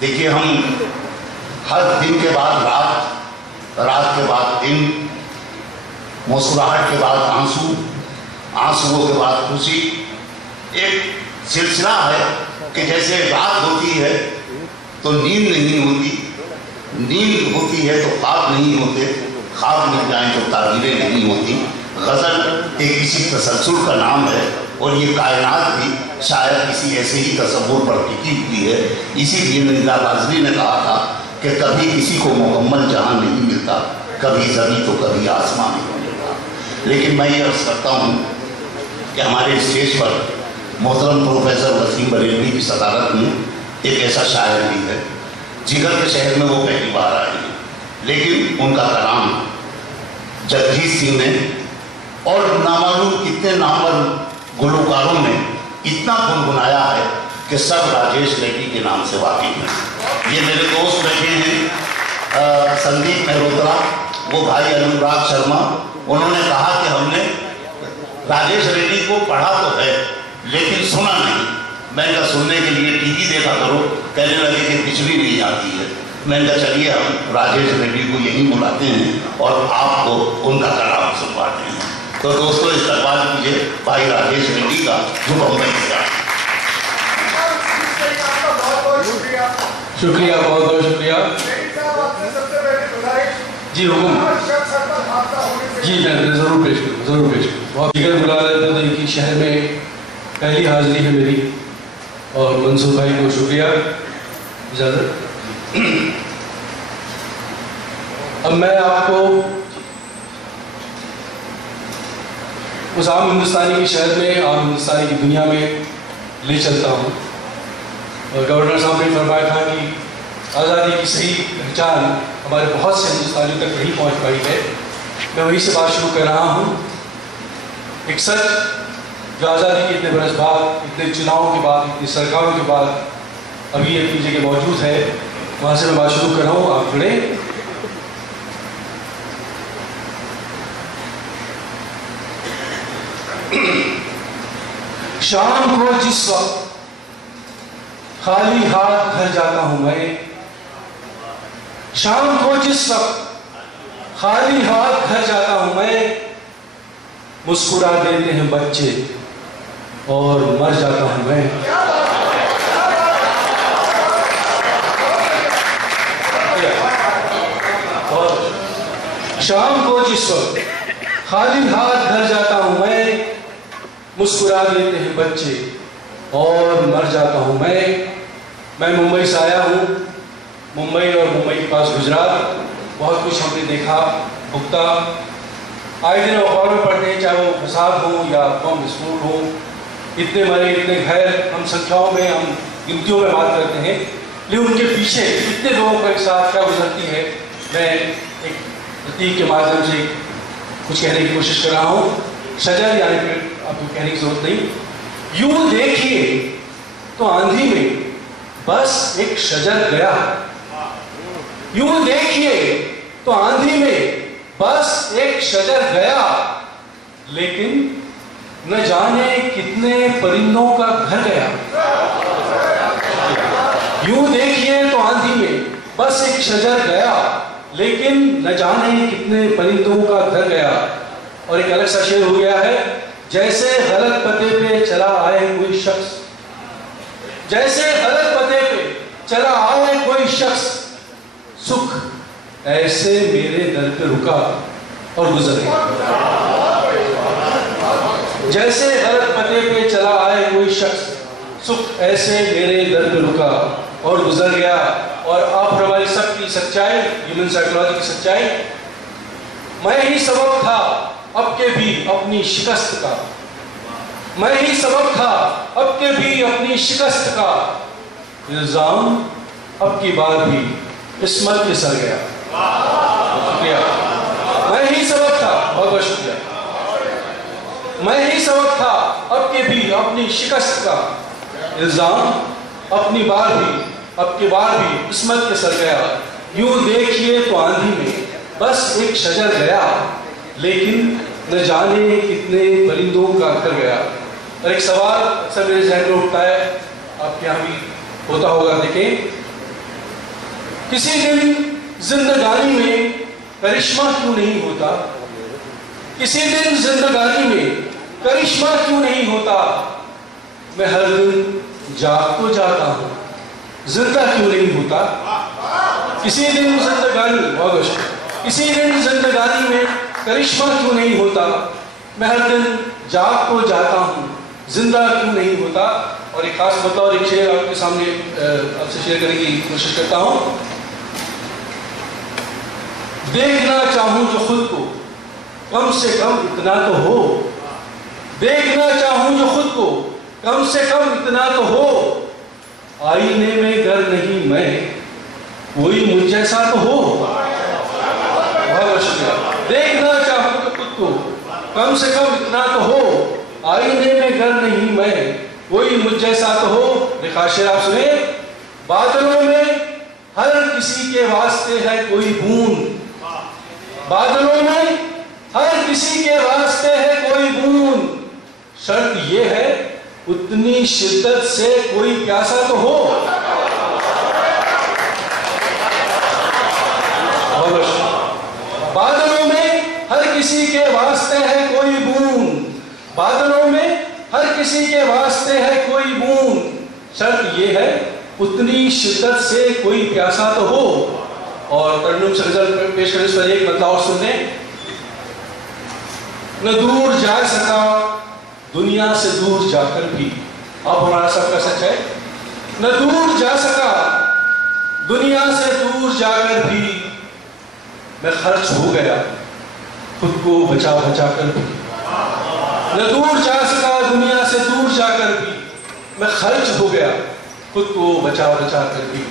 دیکھیے ہم ہر دن کے بعد رات، رات کے بعد دن، مسکراہٹ کے بعد آنسو، آنسوؤں کے بعد خوشی، ایک سلسلہ ہے کہ جیسے رات ہوتی ہے تو نیند نہیں ہوتی، نیند ہوتی ہے تو خواب نہیں ہوتے، خواب مل جائیں تو تعبیریں نہیں ہوتی۔ غزل ایک کسی تسلسل کا نام ہے اور یہ کائنات بھی شاید کسی ایسے ہی تصور پر ٹکی ہوئی ہے۔ اسی لیے مرزا غازنوی نے کہا تھا کہ کبھی کسی کو مکمل جہاں نہیں ملتا، کبھی زمین تو کبھی آسمان نہیں ملتا۔ لیکن میں یہ عرض کرتا ہوں کہ ہمارے اسٹیج پر محترم پروفیسر وسیم بریلوی کی صدارت میں ایک ایسا شاعر بھی ہے، جگر کے شہر میں وہ پہلی بار آئے ہیں، لیکن ان کا کلام جگجیت سنگھ نے اور نامعلوم کتنے نامور گلوکاروں نے اتنا گنگنایا ہے کہ سب راجیش ریڈی کے نام سے واقف ہیں۔ یہ میرے دوست بیٹھے ہیں سندیپ مہروترا، وہ بھائی انوراگ شرما، انہوں نے کہا کہ ہم نے راجیش ریڈی کو پڑھا تو ہے لیکن سنا نہیں۔ میں نے کہا سننے کے لیے ٹی وی دیکھا کرو، کہنے لگے کہ بجلی نہیں آتی ہے۔ میں نے کہا چلیے ہم راجیش ریڈی کو یہیں بلاتے ہیں اور آپ کو ان کا کلام سنواتے ہیں۔ تو دوستو استقبال کیجیے بھائی راجیش ریڈی کا، جو بمبئی سے آئے۔ شکریہ، بہت بہت شکریہ جی۔ حکم جی، میں ضرور پیش کروں، ضرور پیش کروں۔ بہت دیگر بلا رہے تھے کہ شہر میں پہلی حاضری ہے میری، اور منصور بھائی کو شکریہ۔ اجازت؟ اب میں آپ کو اس عام ہندوستانی کے شہر میں، عام ہندوستانی کی دنیا میں لے چلتا ہوں۔ اور گورنر صاحب نے فرمایا تھا کہ آزادی کی صحیح پہچان ہمارے بہت سے ہندوستانیوں تک نہیں پہنچ پائی ہے۔ میں وہیں سے بات شروع کر رہا ہوں۔ ایک سچ جو آزادی کے اتنے برس بعد، اتنے چناؤں کے بعد، اتنی سرکاروں کے بعد ابھی اپنی جگہ موجود ہے، وہاں سے میں بات شروع کر رہا ہوں، آپ جڑیں۔ شام کو جس وقت خالی ہاتھ گھر جاتا ہوں میں، شام کو جس وقت خالی ہاتھ گھر جاتا ہوں میں، مسکرا دیتے ہیں بچے اور مر جاتا ہوں میں۔ شام کو جس وقت خالی ہاتھ گھر جاتا ہوں میں، مسکرا دیتے ہیں بچے اور مر جاتا ہوں میں ممبئی سے آیا ہوں۔ ممبئی اور ممبئی کے پاس گجرات، بہت کچھ ہم نے دیکھا، بھگتا۔ آئے دن اخبار میں پڑھتے ہیں، چاہے وہ فساد ہوں یا بم وسفوٹ ہوں، اتنے مرے، اتنے گھر، ہم سنکھیاؤں میں، ہم گنتیوں میں بات کرتے ہیں، لیکن ان کے پیچھے اتنے لوگوں کو ایک ساتھ کیا گزرتی ہے، میں ایک پرتیک کے مادھیم سے کچھ کہنے کی کوشش کر رہا ہوں۔ شجر یعنی کہ آپ کو کہنے کی ضرورت نہیں، یوں دیکھیے تو آندھی میں بس ایک شجر گیا، یوں دیکھیے تو آندھی میں بس ایک شجر گیا، لیکن نہ جانے کتنے پرندوں کا گھر گیا۔ یوں دیکھیے تو آندھی میں بس ایک شجر گیا، لیکن نہ جانے کتنے پرندوں کا گھر گیا۔ اور ایک الگ سا شعر ہو گیا ہے، جیسے غلط پتے پہ چلا آئے کوئی شخص، جیسے غلط پتے پہ چلا آئے کوئی شخص، سکھ ایسے میرے در پہ رکا اور گزر گیا۔ جیسے غلط پتے پہ چلا آئے کوئی شخص، سکھ ایسے میرے در پہ رکا اور گزر گیا۔ اور آپ ہماری سب کی سچائی، ہیومن سائیکولوجی کی سچائی، میں ہی سبب تھا اب کے بھی اپنی شکست کا، میں ہی سبب تھا اب کے بھی اپنی شکست کا، الزام اب کی بار بھی قسمت کے سر گیا۔ شکریہ، میں ہی سبب تھا، بہت بہت شکریہ، میں ہی سبب تھا اب کے بھی اپنی شکست کا، الزام اپنی بار بھی اب کی بار بھی قسمت کے سر گیا۔ یوں دیکھیے تو آندھی میں بس ایک شجر گیا، لیکن نہ جانے کتنے پرندوں کا گھر گیا۔ اور ایک سوال اکثر میرے ذہن میں اٹھتا ہے، آپ کے یہاں بھی ہوتا ہوگا. دیکھیں کسی دن زندگانی میں کرشمہ کیوں نہیں ہوتا؟ کسی دن زندگانی میں کرشمہ کیوں نہیں ہوتا؟ میں ہر دن جاگ تو جاتا ہوں، زندہ کیوں نہیں ہوتا؟ کسی دن زندگانی میں کرشمہ کیوں نہیں ہوتا؟ میں ہر دن جاگ تو جاتا ہوں، زندہ کیوں نہیں ہوتا؟ اور ایک خاص بطور ایک شعر آپ کے سامنے آپ سے شیئر کرنے کی کوشش کرتا ہوں. دیکھنا چاہوں جو خود کو کم سے کم اتنا تو ہو، دیکھنا چاہوں جو خود کو کم سے کم اتنا تو ہو، آئینے میں گر نہیں میں کوئی مجھ جیسا تو ہو. بہت شکریہ. دیکھنا چاہوں جو خود کو کم سے کم اتنا تو ہو، آئینے میں گر نہیں میں کوئی مجھ جیسا تو ہو. ایک شعر آپ سنیں. بادلوں میں ہر کسی کے واسطے ہے کوئی بوند، بادلوں میں ہر کسی کے واسطے ہے کوئی بوند، شرط یہ ہے اتنی شدت سے کوئی پیاسا تو ہو. بادلوں میں ہر کسی کے واسطے ہے کوئی بوند، بادلوں میں ہر کسی کے واسطے ہے کوئی بوند، شرط یہ ہے اتنی شدت سے کوئی پیاسا تو ہو. اور ترنم سے غزل پیش کرنے پر ایک مطلب اور سن لیں. نہ دور جا سکا دنیا سے دور جا کر بھی، اب ہمارا سب کا سچ ہے، نہ دور جا سکا دنیا سے دور جا کر بھی، میں خرچ ہو گیا خود کو بچا بچا کر بھی. نہ دور جا سکا دنیا سے دور جا کر بھی، میں خرچ ہو گیا خود کو بچا بچا کر بھی.